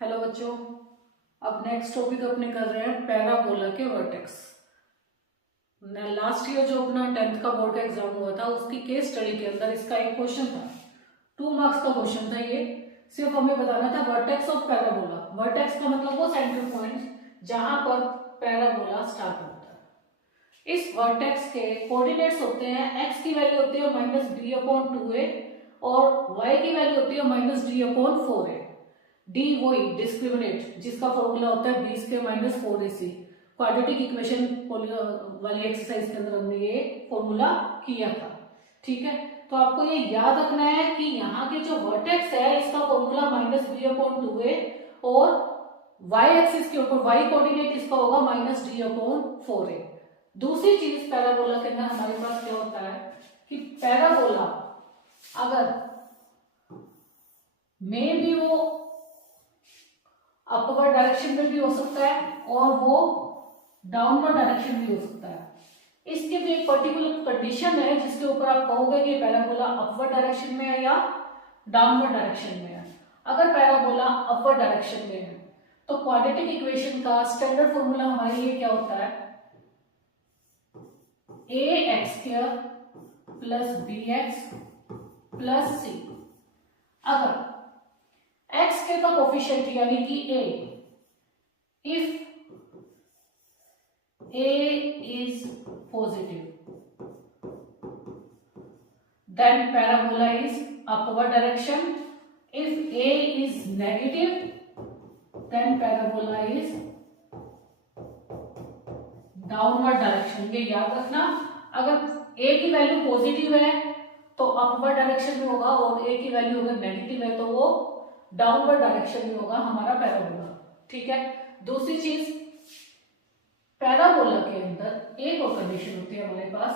Hello बच्चों। अब next topic अपने कर रहे हैं पैराबोला के वर्टेक्स। लास्ट ईयर जो अपना 10th का बोर्ड का एग्जाम हुआ था उसकी केस स्टडी के अंदर इसका एक क्वेश्चन था। 2 मार्क्स का क्वेश्चन था ये। सिर्फ हमें बताना था वर्टेक्स ऑफ पैराबोला। वर्टेक्स का मतलब वो सेंटर पॉइंट जहां पर पैराबोला स्टार्ट होता है। इस वर्टेक्स के कोऑर्डिनेट्स होते हैं, एक्स की वैल्यू होती है -d/2a और वाई की वैल्यू होती है -d/4a। डी वही डिस्क्रिमिनेट जिसका फॉर्मूला होता है 20 के -4ac। क्वाड्रेटिक इक्वेशन वाली एक्सरसाइज के अंदर हमने ये फॉर्मूला किया था। ठीक है, तो आपको ये याद रखना है कि यहाँ के जो वर्टेक्स है इसका फॉर्मूला -b/2a और y एक्सिस के ऊपर y कोऑर्डिनेट इसका होगा -d/4a। दूसरी चीज पैराबोला के अंदर हमारे पास क्या होता है कि पैराबोला अगर में भी वो अपवर्ड डायरेक्शन में भी हो सकता है और वो डाउनवर्ड डायरेक्शन में भी हो सकता है। इसके भी एक पर्टिकुलर कंडीशन है जिसके ऊपर आप कहोगे कि पैराबोला अपवर्ड डायरेक्शन में है या डाउनवर्ड डायरेक्शन में है। अगर पैराबोला अपवर्ड डायरेक्शन में है तो क्वाड्रेटिक इक्वेशन का स्टैंडर्ड फॉर्मूला हमारे लिए क्या होता है, ax² + bx + c। अगर x के का कोफिशिएंट यानी कि a, if a is positive then parabola is upward direction, if a is negative then parabola is downward direction। ये याद रखना, अगर a की वैल्यू पॉजिटिव है तो अपवर्ड डायरेक्शन में होगा और a की वैल्यू अगर नेगेटिव है तो वो डाउनवर्ड डायरेक्शन में होगा हमारा पैराबोला। ठीक है, दूसरी चीज पैराबोला के अंदर एक और कंडीशन होती है हमारे पास,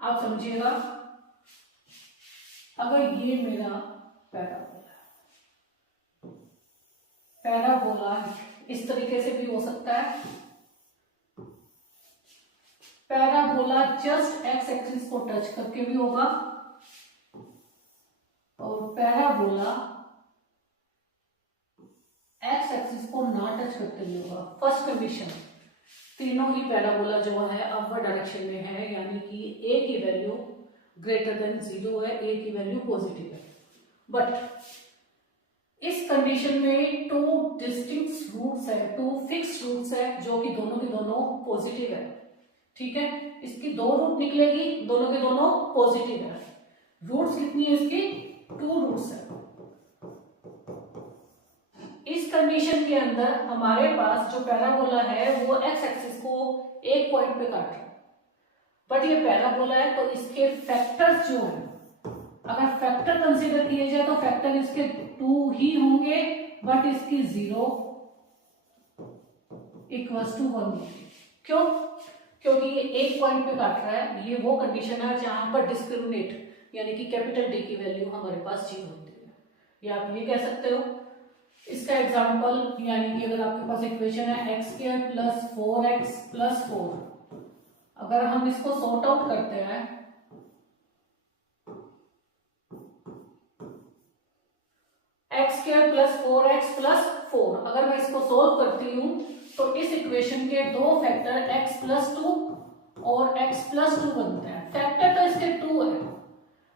आप समझिएगा। अगर ये मेरा पैराबोला इस तरीके से भी हो सकता है। पैराबोला जस्ट एक्स एक्सिस को टच करके भी होगा और पैराबोला एक्स एक्सिस को ना टच करके भी होगा। फर्स्ट कंडीशन, तीनों ही पैराबोला जो है अपवर्ड डायरेक्शन में है, यानी कि a की वैल्यू ग्रेटर देन 0 है, a की वैल्यू पॉजिटिव है। बट इस कंडीशन में 2 डिस्टिंक्ट रूट्स है, 2 फिक्स्ड रूट्स है जो कि दोनों के दोनों पॉजिटिव है। ठीक है, इसकी 2 रूट निकलेगी, दोनों के दोनों पॉजिटिव है। रूट्स कितनी है इसकी, 2 रूट्स है। इस कंडीशन के अंदर हमारे पास जो पैराबोला है वो एक्स एक्सिस को एक पॉइंट पे काट रहा है। बट ये पैराबोला है तो इसके फैक्टर्स जो है, अगर फैक्टर कंसीडर किए जाए तो फैक्टर इसके 2 ही होंगे, बट इसकी 0 = 1। क्यों? क्योंकि ये एक पॉइंट पे काट रहा है। ये वो कंडीशन है जहां पर डिस्क्रिमिनेट यानी कि कैपिटल डी की वैल्यू हमारे पास 0 होती है। या आप ये कह सकते हो, इसका एग्जांपल यानी कि अगर आपके पास इक्वेशन है x² + 4x + 4, अगर हम इसको सॉर्ट आउट करते हैं x² + 4x + 4, अगर मैं इसको सोल्व करती हूं तो इस इक्वेशन के 2 फैक्टर x + 2 और x + 2 बनते हैं। फैक्टर तो इसके 2 है,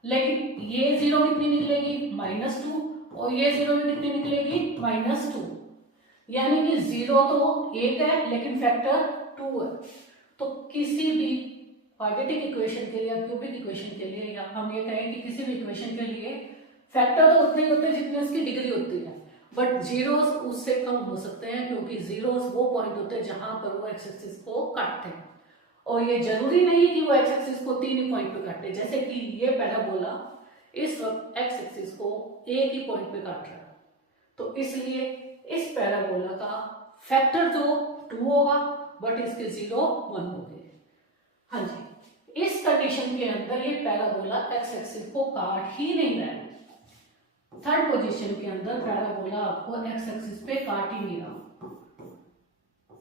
लेकिन ये 0 कितनी निकलेगी, -2, और ये 0 भी कितनी निकलेगी, -2। यानी कि 0 तो 1 है लेकिन फैक्टर 2 है। तो किसी भी क्वाड्रेटिक इक्वेशन के लिए, क्यूबिक इक्वेशन के लिए, या हम ये कहें कि किसी भी इक्वेशन के लिए फैक्टर तो उतने ही होते हैं जितनी उसकी डिग्री होती है, बट जीरोस उससे कम हो सकते हैं क्योंकि जीरोस वो पॉइंट होते हैं जहां पर वो एक्स एक्सिस को काटते हैं। और ये जरूरी नहीं कि वो एक्स एक्सिस को 3 ही पॉइंट पे काटे, जैसे कि ये पैराबोला इस वक्त एक्स एक्सिस को एक ही पॉइंट पे काट रहा है, तो इसलिए इस पैराबोला का फैक्टर जो 2 होगा बट इसके 0 1 होंगे। हाँ जी, इस कंडीशन के अंदर ये पैराबोला एक्स एक्सिस को काट ही नहीं रहा है। थर्ड पोजीशन के अंदर पैराबोला आपको एक्स एक्सिस पे काट ही नहीं रहा।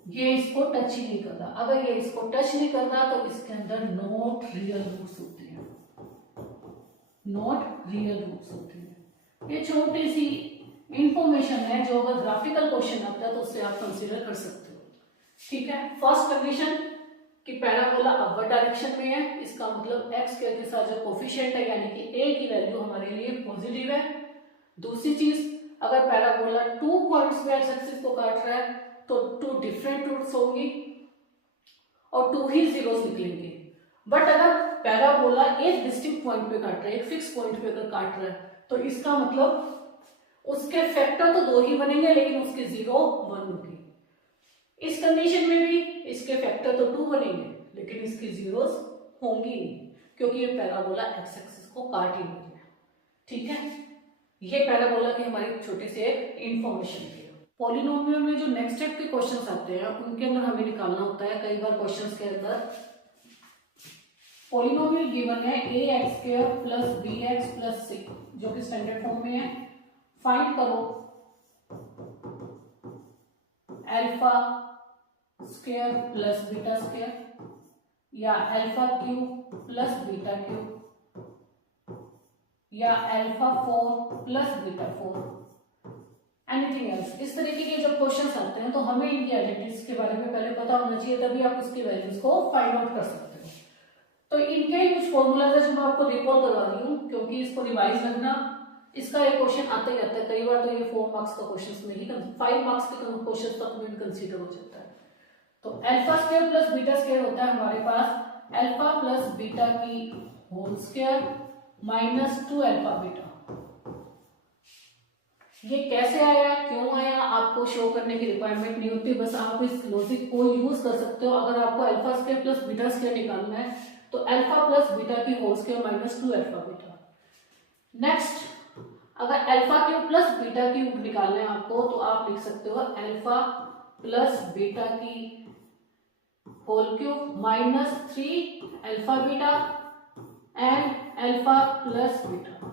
ये इसको टच ही नहीं कर रहा। अगर ये इसको टच नहीं कर रहा तो इसके अंदर नॉट रियल रूट्स होते हैं, नॉट रियल रूट्स होते हैं। ये छोटी सी इंफॉर्मेशन है जो अगर ग्राफिकल क्वेश्चन आता है तो उससे आप कंसीडर कर सकते हो। ठीक है, फर्स्ट कंडीशन कि पैराबोला अपवर्ड डायरेक्शन में है, इसका मतलब एक्स के साथ जो कोफिशिएंट है यानी कि ए की वैल्यू हमारे लिए पॉजिटिव है। दूसरी चीज, अगर पैराबोला 2 पॉइंट्स पे एक्स एक्सिस को काट रहा है तो 2 डिफरेंट रूट्स होंगी और 2 ही जीरोस निकलेंगे। बट अगर पैराबोला एक डिस्टिंक्ट पॉइंट पे काट रहा है, एक फिक्स पॉइंट पे अगर काट रहा है तो इसका मतलब उसके फैक्टर तो 2 ही बनेंगे लेकिन उसके 0 1 होंगे। इस कंडीशन में भी इसके फैक्टर तो 2 बनेंगे लेकिन इसकी जीरोस होंगी नहीं क्योंकि ये पैराबोला एक्स एक्सिस को काट ही नहीं रहा। ठीक है, ये पैराबोला की हमारी छोटी सी एक इंफॉर्मेशन थी। पॉलिनोमियल में जो नेक्स्ट स्टेप के क्वेश्चंस आते हैं उनके अंदर हमें निकालना होता है। कई बार क्वेश्चंस के अंदर पॉलिनोमियल गिवन है ax² plus bx plus c जो कि स्टैंडर्ड फॉर्म में है। फाइंड करो alpha square plus beta square या alpha cube plus beta cube या alpha 4 plus beta 4, anything else. इस तरीके के जब क्वेश्चंस आते हैं तो हमें इनकी आइडेंटिटीज के बारे में पहले पता होना चाहिए, तभी आप उसकी वैल्यूज को फाइंड आउट कर सकते हो। तो इनके ही कुछ फॉर्मूलाज है जो मैं आपको रिकॉल करवा रही हूँ क्योंकि इसको रिवाइज लगना, इसका एक क्वेश्चन आता ही आता है। कई बार तो ये 4 मार्क्स का क्वेश्चन नहीं, 5 मार्क्स के क्वेश्चन तक में कंसीडर हो जाता है। तो alpha square plus beta square होता है हमारे पास अल्फा प्लस बीटा की whole square minus 2 alpha beta. ये कैसे आया, क्यों आया, आपको शो करने की रिक्वायरमेंट नहीं होती, बस आप इस लॉजिक को यूज कर सकते हो। अगर आपको alpha square plus beta square निकालना है तो अल्फा प्लस बीटा की whole square minus 2 alpha beta. Next, अगर alpha cube plus beta cube निकालना है आपको तो आप लिख सकते हो अल्फा प्लस बीटा की whole cube minus 3 alpha beta and alpha plus beta.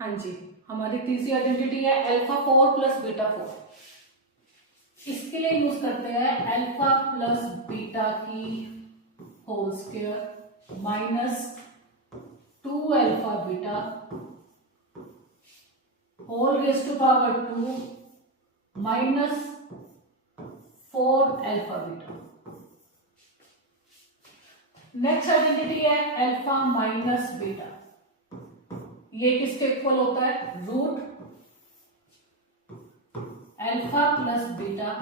हाँ जी, हमारी तीसरी आइडेंटिटी है अल्फा 4 प्लस बीटा 4। इसके लिए यूज करते हैं अल्फा प्लस बीटा की whole square minus 2 alpha beta whole raise to power 2 minus 4 alpha beta. Next identity है अल्फा माइनस बीटा। ये किसके इक्वल होता है, रूट अल्फा प्लस बीटा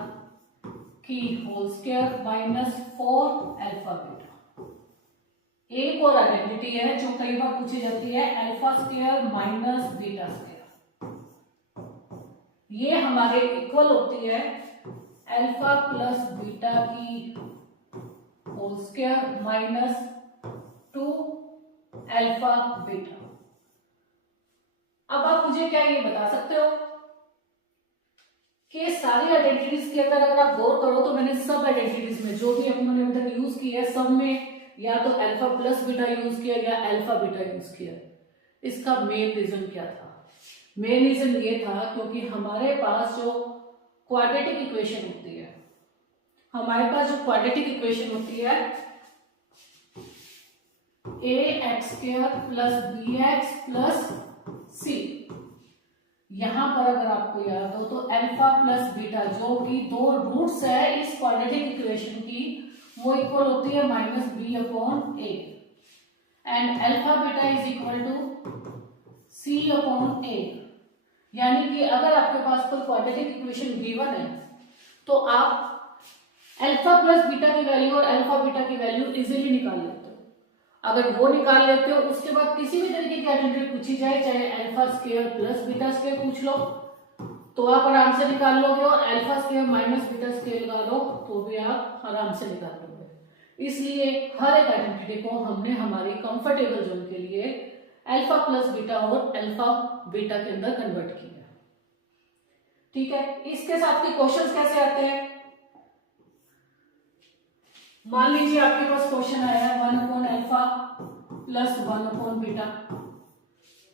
की whole square minus 4 alpha beta. एक और आइडेंटिटी है जो कई बार पूछी जाती है alpha square minus beta square. ये हमारे इक्वल होती है अल्फा प्लस बीटा की whole square minus 2 alpha beta. अब आप मुझे क्या ये बता सकते हो कि सारी आइडेंटिटीज के अंदर अगर आप गौर करो तो मैंने सब आइडेंटिटीज में जो भी अपने मेथड यूज की है सब में या तो अल्फा प्लस बीटा यूज किया या अल्फा बीटा यूज किया। इसका मेन रीजन क्या था? मेन रीजन ये था क्योंकि हमारे पास जो क्वाड्रेटिक इक्वेशन होती है, हमारे पास जो क्वाड्रेटिक इक्वेशन होती है ax² plus bx plus c, यहां पर अगर आपको याद हो तो अल्फा प्लस बीटा जो कि 2 रूट्स है इस क्वाड्रेटिक इक्वेशन की, वो इक्वल होती है minus B upon A and alpha beta is equal to C upon A. यानी कि अगर आपके पास कोई क्वाड्रेटिक इक्वेशन गिवन है तो आप अल्फा प्लस बीटा की वैल्यू और अल्फा बीटा की वैल्यू इजीली निकाल लेते हो। अगर वो निकाल लेते हो उसके बाद किसी भी तरीके की आइडेंटिटी पूछी जाए, चाहे alpha square plus beta square पूछ लो तो आप आराम से निकाल लोगे, और alpha square minus beta square लगा लो तो भी आप आराम से निकाल लोगे। इसलिए हर एक आइडेंटिटी को हमने हमारी कंफर्टेबल जोन के लिए अल्फा प्लस बीटा और अल्फा बीटा के अंदर कन्वर्ट किया। ठीक है, इसके साथ के क्वेश्चंस कैसे आते हैं? मान लीजिए आपके पास क्वेश्चन आया है 1 upon alpha plus 1 upon beta,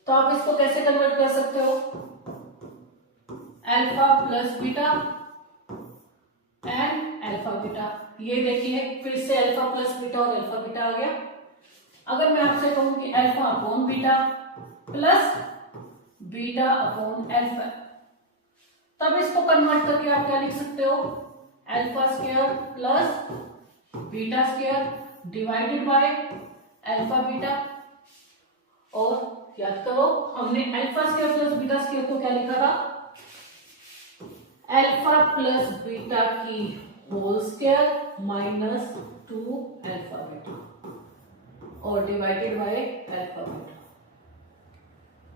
तो आप इसको कैसे कन्वर्ट कर सकते हो? Alpha plus beta and alpha beta. ये देखिए फिर से अल्फा प्लस बीटा और अल्फा बीटा आ गया। अगर मैं आपसे कहूं कि alpha upon beta plus beta upon alpha, तब इसको कन्वर्ट करके आप क्या लिख सकते हो, alpha square plus beta square divided by alpha beta. और याद करो हमने alpha square plus beta square को क्या लिखा था, अल्फा प्लस बीटा की whole square minus 2 alpha beta और डिवाइडेड बाय अल्फा बीटा।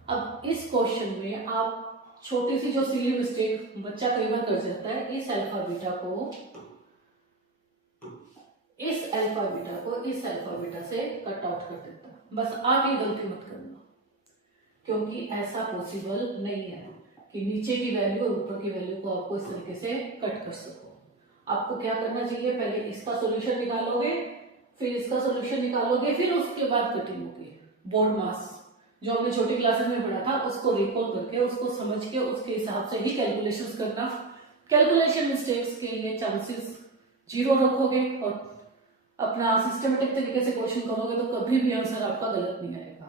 अब इस क्वेश्चन में आप छोटी सी जो सिली मिस्टेक बच्चा कई बार कर जाता है, इस अल्फा बीटा को इस अल्फा बीटा से कट आउट कर देता है। बस आप ये गलती मत करना, क्योंकि ऐसा पॉसिबल नहीं है कि नीचे की वैल्यू और ऊपर की वैल्यू को आपको इस तरीके से कट कर सको। आपको क्या करना चाहिए, पहले इसका सॉल्यूशन निकालोगे, फिर इसका सॉल्यूशन निकालोगे, फिर उसके बाद कटिंग होगी। बोर्ड मास जो हमने छोटी क्लासेस में पढ़ा था उसको रिकॉल करके, उसको समझ के, उसके हिसाब से ही कैलकुलेशंस करना। कैलकुलेशन मिस्टेक्स के लिए चांसेस 0 रखोगे और अपना सिस्टमेटिक तरीके से क्वेश्चन करोगे तो कभी भी आंसर आपका गलत नहीं आएगा।